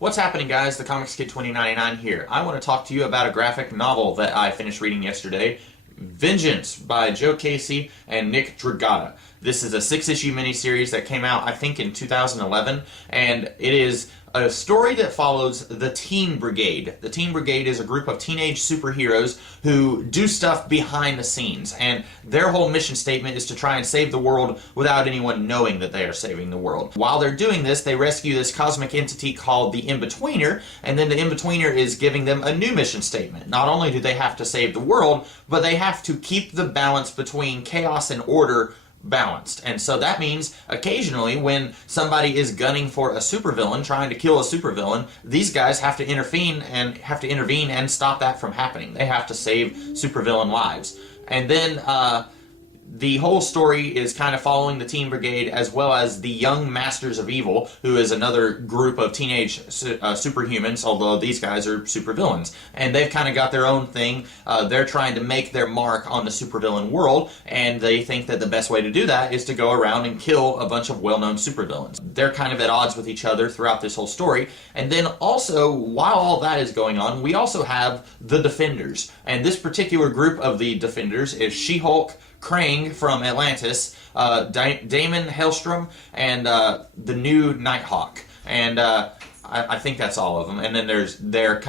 What's happening, guys? The Comics Kid 2099 here. I want to talk to you about a graphic novel that I finished reading yesterday, Vengeance by Joe Casey and Nick Dragotta. This is a 6-issue miniseries that came out, I think, in 2011, and it is a story that follows the Teen Brigade. The Teen Brigade is a group of teenage superheroes who do stuff behind the scenes, and their whole mission statement is to try and save the world without anyone knowing that they are saving the world. While they're doing this, they rescue this cosmic entity called the In-Betweener, and then the In-Betweener is giving them a new mission statement. Not only do they have to save the world, but they have to keep the balance between chaos and order balanced. And so that means occasionally when somebody is gunning for a supervillain, trying to kill a supervillain, these guys have to intervene and stop that from happening. They have to save supervillain lives. And then the whole story is kind of following the Teen Brigade as well as the Young Masters of Evil, who is another group of teenage superhumans, although these guys are supervillains. And they've kind of got their own thing. They're trying to make their mark on the supervillain world, and they think that the best way to do that is to go around and kill a bunch of well-known supervillains. They're kind of at odds with each other throughout this whole story. And then also, while all that is going on, we also have the Defenders. And this particular group of the Defenders is She-Hulk, Krang from Atlantis, Damon Hellstrom, and the new Nighthawk. And I think that's all of them. And then there's their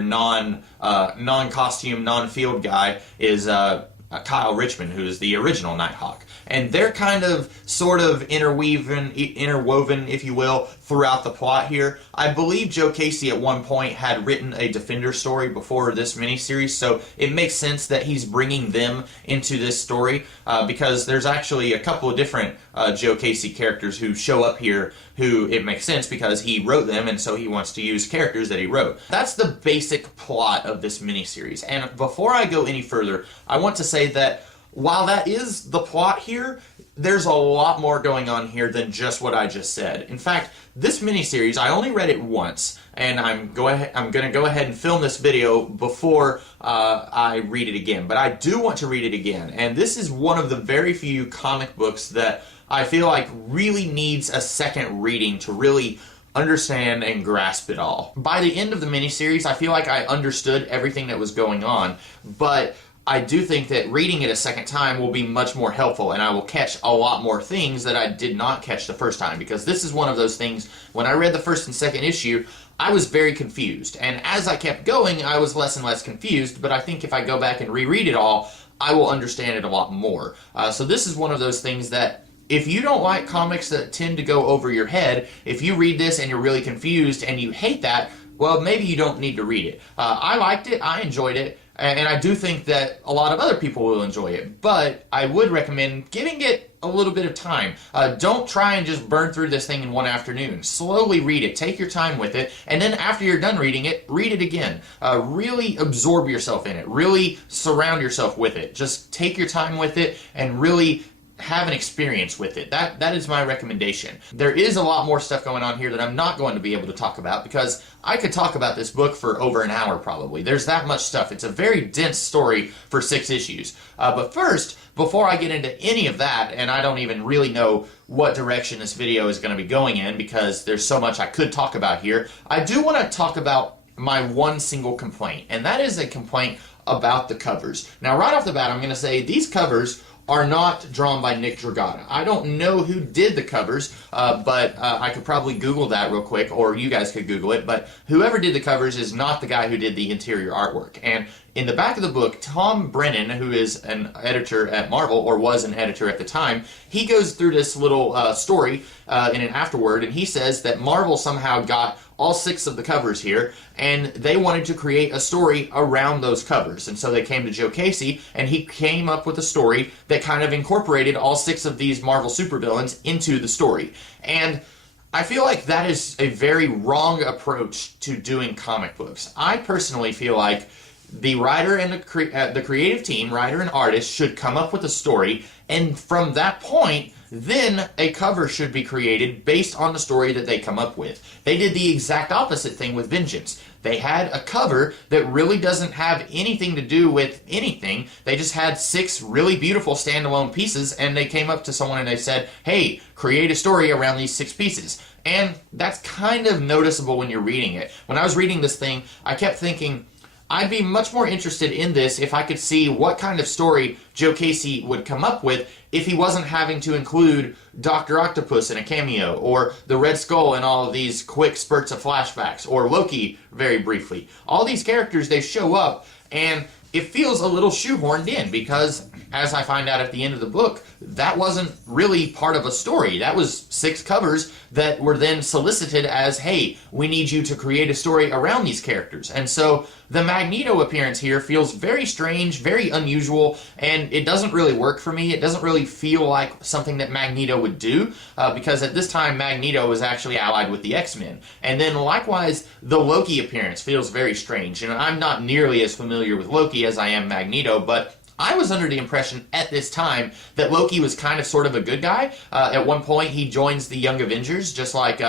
non-costume, non-field guy is Kyle Richmond, who is the original Nighthawk. And they're kind of sort of interwoven, if you will, throughout the plot here. I believe Joe Casey at one point had written a Defender story before this miniseries, so it makes sense that he's bringing them into this story because there's actually a couple of different Joe Casey characters who show up here who it makes sense because he wrote them, and so he wants to use characters that he wrote. That's the basic plot of this miniseries. And before I go any further, I want to say that while that is the plot here, there's a lot more going on here than just what I just said. In fact, this miniseries, I only read it once, and I'm going to go ahead and film this video before I read it again. But I do want to read it again, and this is one of the very few comic books that I feel like really needs a second reading to really understand and grasp it all. By the end of the miniseries, I feel like I understood everything that was going on, but I do think that reading it a second time will be much more helpful, and I will catch a lot more things that I did not catch the first time, because this is one of those things, when I read the first and second issue, I was very confused, and as I kept going, I was less and less confused, but I think if I go back and reread it all, I will understand it a lot more. So this is one of those things that if you don't like comics that tend to go over your head, if you read this and you're really confused and you hate that, well, maybe you don't need to read it. I liked it, I enjoyed it, and I do think that a lot of other people will enjoy it, but I would recommend giving it a little bit of time. Don't try and just burn through this thing in one afternoon. Slowly read it, take your time with it, and then after you're done reading it, read it again. Really absorb yourself in it, really surround yourself with it. Just take your time with it and really have an experience with it. That is my recommendation. There is a lot more stuff going on here that I'm not going to be able to talk about because I could talk about this book for over an hour probably. There's that much stuff. It's a very dense story for 6 issues. But first, before I get into any of that, and I don't even really know what direction this video is going to be going in because there's so much I could talk about here, I do want to talk about my one single complaint, and that is a complaint about the covers. Now, right off the bat, I'm going to say these covers are not drawn by Nick Dragotta. I don't know who did the covers, but I could probably Google that real quick, or you guys could Google it, but whoever did the covers is not the guy who did the interior artwork. And in the back of the book, Tom Brennan, who is an editor at Marvel, or was an editor at the time, he goes through this little story in an afterword, and he says that Marvel somehow got all 6 of the covers here, and they wanted to create a story around those covers. And so they came to Joe Casey, and he came up with a story that kind of incorporated all 6 of these Marvel supervillains into the story. And I feel like that is a very wrong approach to doing comic books. I personally feel like the writer and the creative team, writer and artist, should come up with a story, and from that point, then a cover should be created based on the story that they come up with. They did the exact opposite thing with Vengeance. They had a cover that really doesn't have anything to do with anything. They just had 6 really beautiful standalone pieces, and they came up to someone and they said, hey, create a story around these 6 pieces. And that's kind of noticeable when you're reading it. When I was reading this thing, I kept thinking, I'd be much more interested in this if I could see what kind of story Joe Casey would come up with if he wasn't having to include Dr. Octopus in a cameo, or the Red Skull in all of these quick spurts of flashbacks, or Loki very briefly. All these characters, they show up, and it feels a little shoehorned in because, as I find out at the end of the book, that wasn't really part of a story. That was 6 covers that were then solicited as, hey, we need you to create a story around these characters. And so the Magneto appearance here feels very strange, very unusual, and it doesn't really work for me. It doesn't really feel like something that Magneto would do, because at this time Magneto was actually allied with the X-Men. And then likewise, the Loki appearance feels very strange. And I'm not nearly as familiar with Loki as I am Magneto, but I was under the impression at this time that Loki was kind of sort of a good guy. At one point, he joins the Young Avengers, just like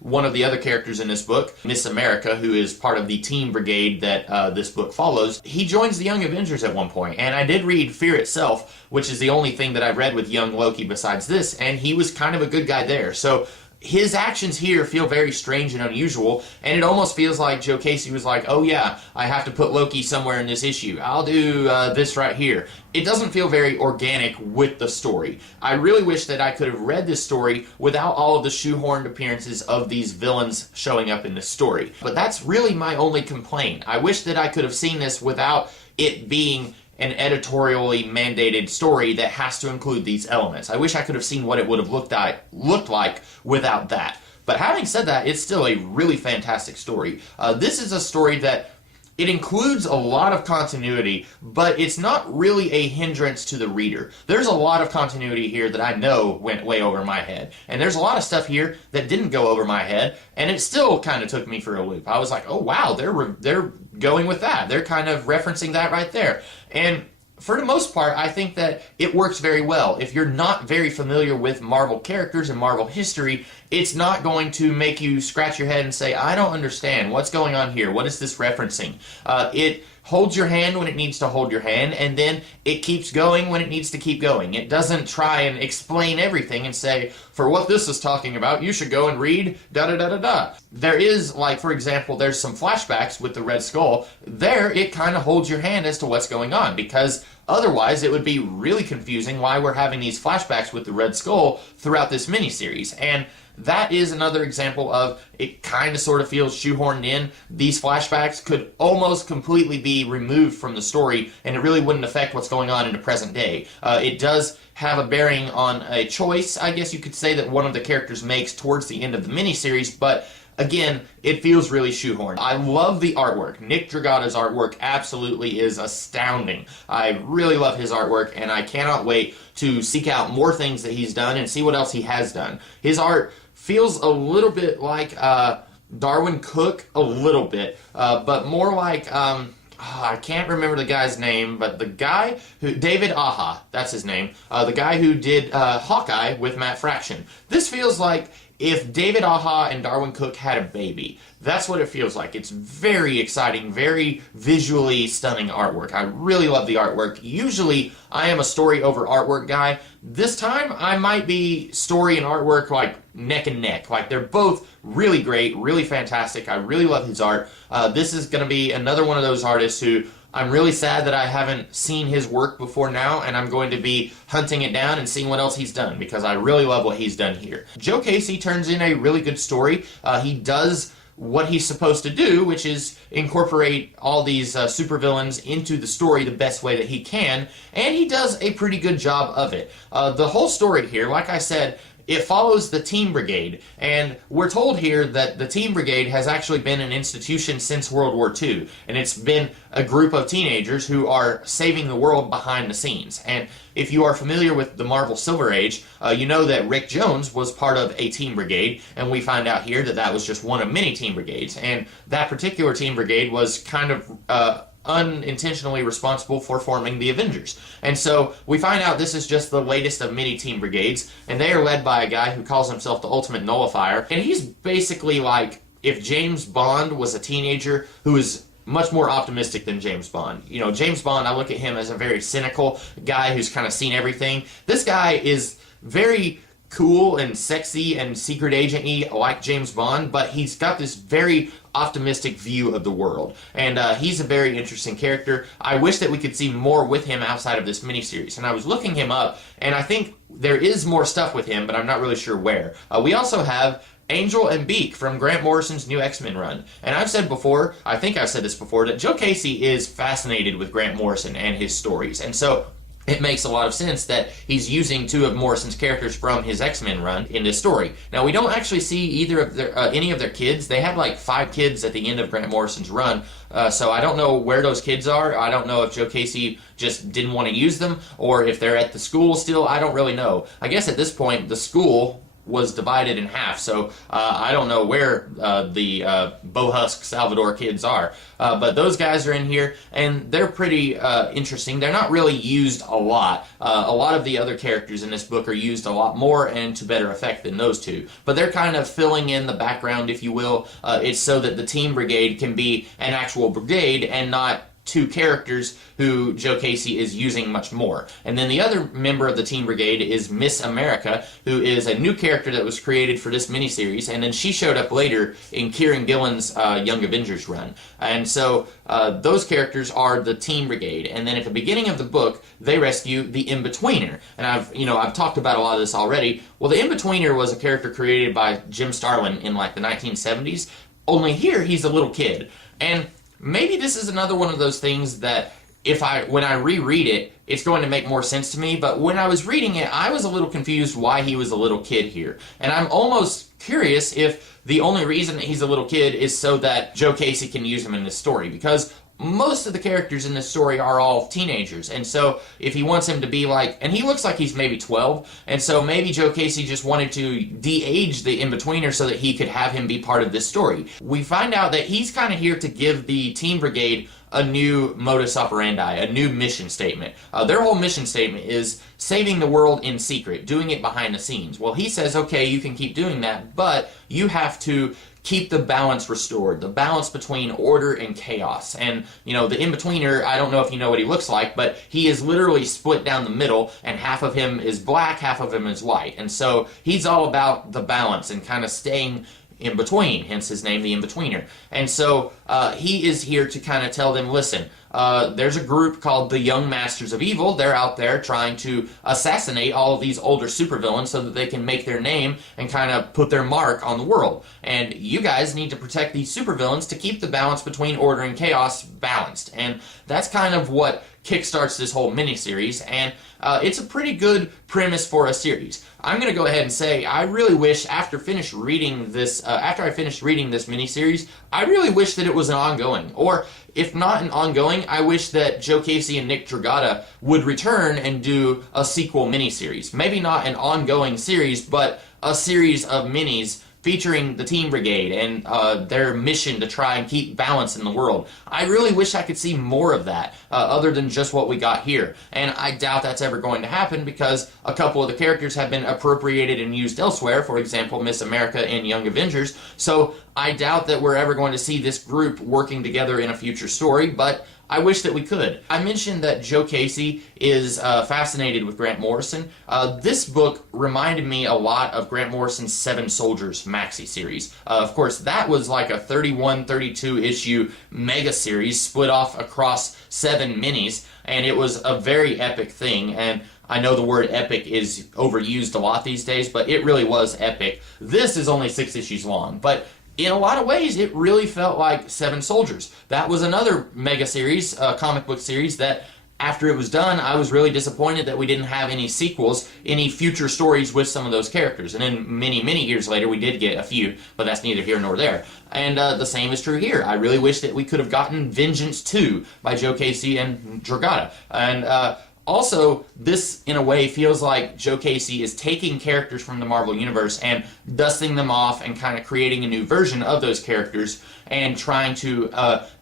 one of the other characters in this book, Miss America, who is part of the team brigade that this book follows. He joins the Young Avengers at one point, and I did read Fear Itself, which is the only thing that I've read with young Loki besides this, and he was kind of a good guy there. So his actions here feel very strange and unusual, and it almost feels like Joe Casey was like, oh yeah, I have to put Loki somewhere in this issue. I'll do this right here. It doesn't feel very organic with the story. I really wish that I could have read this story without all of the shoehorned appearances of these villains showing up in this story. But that's really my only complaint. I wish that I could have seen this without it being an editorially mandated story that has to include these elements. I wish I could have seen what it would have looked like without that. But having said that, it's still a really fantastic story. This is a story that it includes a lot of continuity, but it's not really a hindrance to the reader. There's a lot of continuity here that I know went way over my head. And there's a lot of stuff here that didn't go over my head, and it still kind of took me for a loop. I was like, oh wow, they're going with that. They're kind of referencing that right there. And for the most part, I think that it works very well. If you're not very familiar with Marvel characters and Marvel history, it's not going to make you scratch your head and say, I don't understand. What's going on here? What is this referencing? It holds your hand when it needs to hold your hand, and then it keeps going when it needs to keep going. It doesn't try and explain everything and say, for what this is talking about, you should go and read da-da-da-da-da. There is, like, for example, there's some flashbacks with the Red Skull. There, it kind of holds your hand as to what's going on, because otherwise it would be really confusing why we're having these flashbacks with the Red Skull throughout this miniseries. And that is another example of it kind of sort of feels shoehorned in. These flashbacks could almost completely be removed from the story, and it really wouldn't affect what's going on in the present day. It does have a bearing on a choice, I guess you could say, that one of the characters makes towards the end of the miniseries, but again, it feels really shoehorned. I love the artwork. Nick Dragata's artwork absolutely is astounding. I really love his artwork, and I cannot wait to seek out more things that he's done and see what else he has done. His art feels a little bit like Darwyn Cooke, a little bit, but more like, I can't remember the guy's name, but the guy who, David Aja, that's his name, the guy who did Hawkeye with Matt Fraction. This feels like if David Aja and Darwyn Cooke had a baby. That's what it feels like. It's very exciting, very visually stunning artwork. I really love the artwork. Usually, I am a story over artwork guy. This time, I might be story and artwork like neck and neck. Like, they're both really great, really fantastic. I really love his art. This is going to be another one of those artists who I'm really sad that I haven't seen his work before now, and I'm going to be hunting it down and seeing what else he's done, because I really love what he's done here. Joe Casey turns in a really good story. He does what he's supposed to do, which is incorporate all these supervillains into the story the best way that he can, and he does a pretty good job of it. The whole story here, like I said, it follows the Team Brigade, and we're told here that the Team Brigade has actually been an institution since World War II, and it's been a group of teenagers who are saving the world behind the scenes. And if you are familiar with the Marvel Silver Age, you know that Rick Jones was part of a Team Brigade, and we find out here that that was just one of many Team Brigades, and that particular Team Brigade was kind of unintentionally responsible for forming the Avengers. And so we find out this is just the latest of many Team Brigades, and they are led by a guy who calls himself the Ultimate Nullifier, and he's basically like if James Bond was a teenager who is much more optimistic than James Bond. You know, James Bond, I look at him as a very cynical guy who's kind of seen everything. This guy is very cool and sexy and secret agent-y like James Bond, but he's got this very optimistic view of the world. And he's a very interesting character. I wish that we could see more with him outside of this miniseries. And I was looking him up, and I think there is more stuff with him, but I'm not really sure where. We also have Angel and Beak from Grant Morrison's new X-Men run. And I've said before, I think I've said this before, that Joe Casey is fascinated with Grant Morrison and his stories. And so it makes a lot of sense that he's using two of Morrison's characters from his X-Men run in this story. Now, we don't actually see either of their any of their kids. They had like 5 kids at the end of Grant Morrison's run, so I don't know where those kids are. I don't know if Joe Casey just didn't want to use them, or if they're at the school still. I don't really know. I guess at this point, the school was divided in half, so I don't know where the Bohusk Salvador kids are. But those guys are in here, and they're pretty interesting. They're not really used a lot. A lot of the other characters in this book are used a lot more and to better effect than those two. But they're kind of filling in the background, if you will. It's so that the Team Brigade can be an actual brigade and not two characters who Joe Casey is using much more. And then the other member of the Team Brigade is Miss America, who is a new character that was created for this miniseries, and then she showed up later in Kieran Gillen's Young Avengers run. And so those characters are the Team Brigade, and then at the beginning of the book, they rescue the In-Betweener. And I've talked about a lot of this already. Well, the In-Betweener was a character created by Jim Starlin in like the 1970s, only here he's a little kid. And maybe this is another one of those things that when I reread it, it's going to make more sense to me, but when I was reading it, I was a little confused why he was a little kid here. And I'm almost curious if the only reason that he's a little kid is so that Joe Casey can use him in this story, because most of the characters in this story are all teenagers, and so if he wants him to be like, and he looks like he's maybe 12, and so maybe Joe Casey just wanted to de-age the In-Betweener so that he could have him be part of this story. We find out that he's kind of here to give the Team Brigade a new modus operandi, a new mission statement. Their whole mission statement is saving the world in secret, doing it behind the scenes. Well, he says, okay, you can keep doing that, but you have to keep the balance restored, the balance between order and chaos. And, the In-Betweener, I don't know if you know what he looks like, but he is literally split down the middle, and half of him is black, half of him is white. And so he's all about the balance and kind of staying in between, hence his name, the In-Betweener. And so he is here to kind of tell them, listen, there's a group called the Young Masters of Evil. They're out there trying to assassinate all of these older supervillains so that they can make their name and kind of put their mark on the world. And you guys need to protect these supervillains to keep the balance between order and chaos balanced. And that's kind of what kickstarts this whole miniseries, and it's a pretty good premise for a series. I'm going to go ahead and say I really wish after I finished reading this miniseries, I really wish that it was an ongoing, or if not an ongoing, I wish that Joe Casey and Nick Dragotta would return and do a sequel miniseries. Maybe not an ongoing series, but a series of minis featuring the Team Brigade and their mission to try and keep balance in the world. I really wish I could see more of that, other than just what we got here. And I doubt that's ever going to happen because a couple of the characters have been appropriated and used elsewhere, for example, Miss America and Young Avengers. So I doubt that we're ever going to see this group working together in a future story, but I wish that we could. I mentioned that Joe Casey is fascinated with Grant Morrison. This book reminded me a lot of Grant Morrison's Seven Soldiers maxi series. Of course, that was like a 31, 32 issue mega series split off across 7 minis, and it was a very epic thing. And I know the word epic is overused a lot these days, but it really was epic. This is only 6 issues long, but in a lot of ways, it really felt like Seven Soldiers. That was another mega series, comic book series, that after it was done, I was really disappointed that we didn't have any sequels, any future stories with some of those characters. And then many, many years later, we did get a few, but that's neither here nor there. And the same is true here. I really wish that we could have gotten Vengeance 2 by Joe Casey and Dragotta. And also, this, in a way, feels like Joe Casey is taking characters from the Marvel Universe and dusting them off and kind of creating a new version of those characters and trying to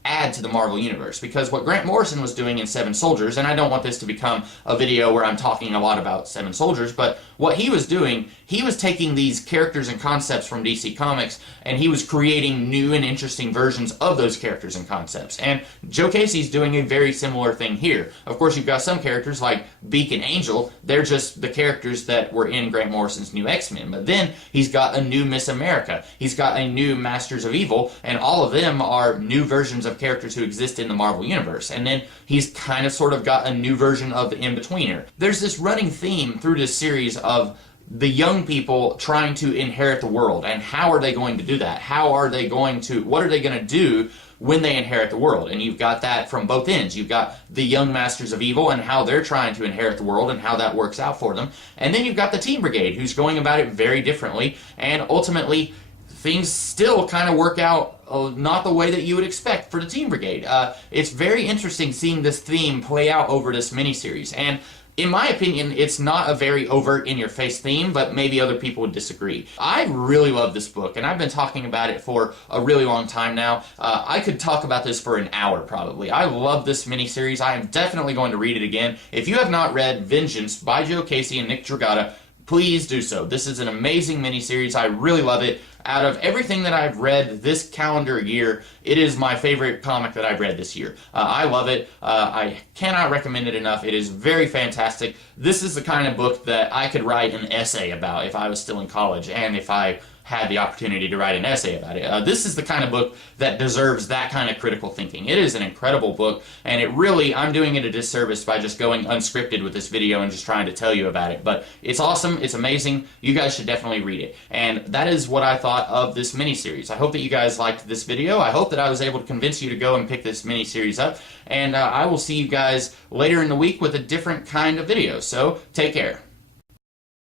add to the Marvel Universe. Because what Grant Morrison was doing in Seven Soldiers, and I don't want this to become a video where I'm talking a lot about Seven Soldiers, but what he was doing, he was taking these characters and concepts from DC Comics, and he was creating new and interesting versions of those characters and concepts. And Joe Casey's doing a very similar thing here. Of course, you've got some characters like Beak and Angel, they're just the characters that were in Grant Morrison's new X-Men. But then he's got a new Miss America, he's got a new Masters of Evil, and all of them are new versions of characters who exist in the Marvel Universe. And then he's kind of sort of got a new version of the In-Betweener. There's this running theme through this series of the young people trying to inherit the world, and how are they going to do that? What are they going to do when they inherit the world? And you've got that from both ends. You've got the young Masters of Evil and how they're trying to inherit the world and how that works out for them. And then you've got the Teen Brigade, who's going about it very differently, and ultimately things still kind of work out not the way that you would expect for the Teen Brigade. It's very interesting seeing this theme play out over this miniseries, and in my opinion, it's not a very overt, in-your-face theme, but maybe other people would disagree. I really love this book, and I've been talking about it for a really long time now. I could talk about this for an hour, probably. I love this miniseries. I am definitely going to read it again. If you have not read Vengeance by Joe Casey and Nick Dragotta, please do so. This is an amazing miniseries. I really love it. Out of everything that I've read this calendar year, it is my favorite comic that I've read this year. I love it. I cannot recommend it enough. It is very fantastic. This is the kind of book that I could write an essay about if I was still in college, and if I had the opportunity to write an essay about it. This is the kind of book that deserves that kind of critical thinking. It is an incredible book, and it really, I'm doing it a disservice by just going unscripted with this video and just trying to tell you about it. But it's awesome, it's amazing, you guys should definitely read it. And that is what I thought of this miniseries. I hope that you guys liked this video. I hope that I was able to convince you to go and pick this miniseries up. And I will see you guys later in the week with a different kind of video. So, take care.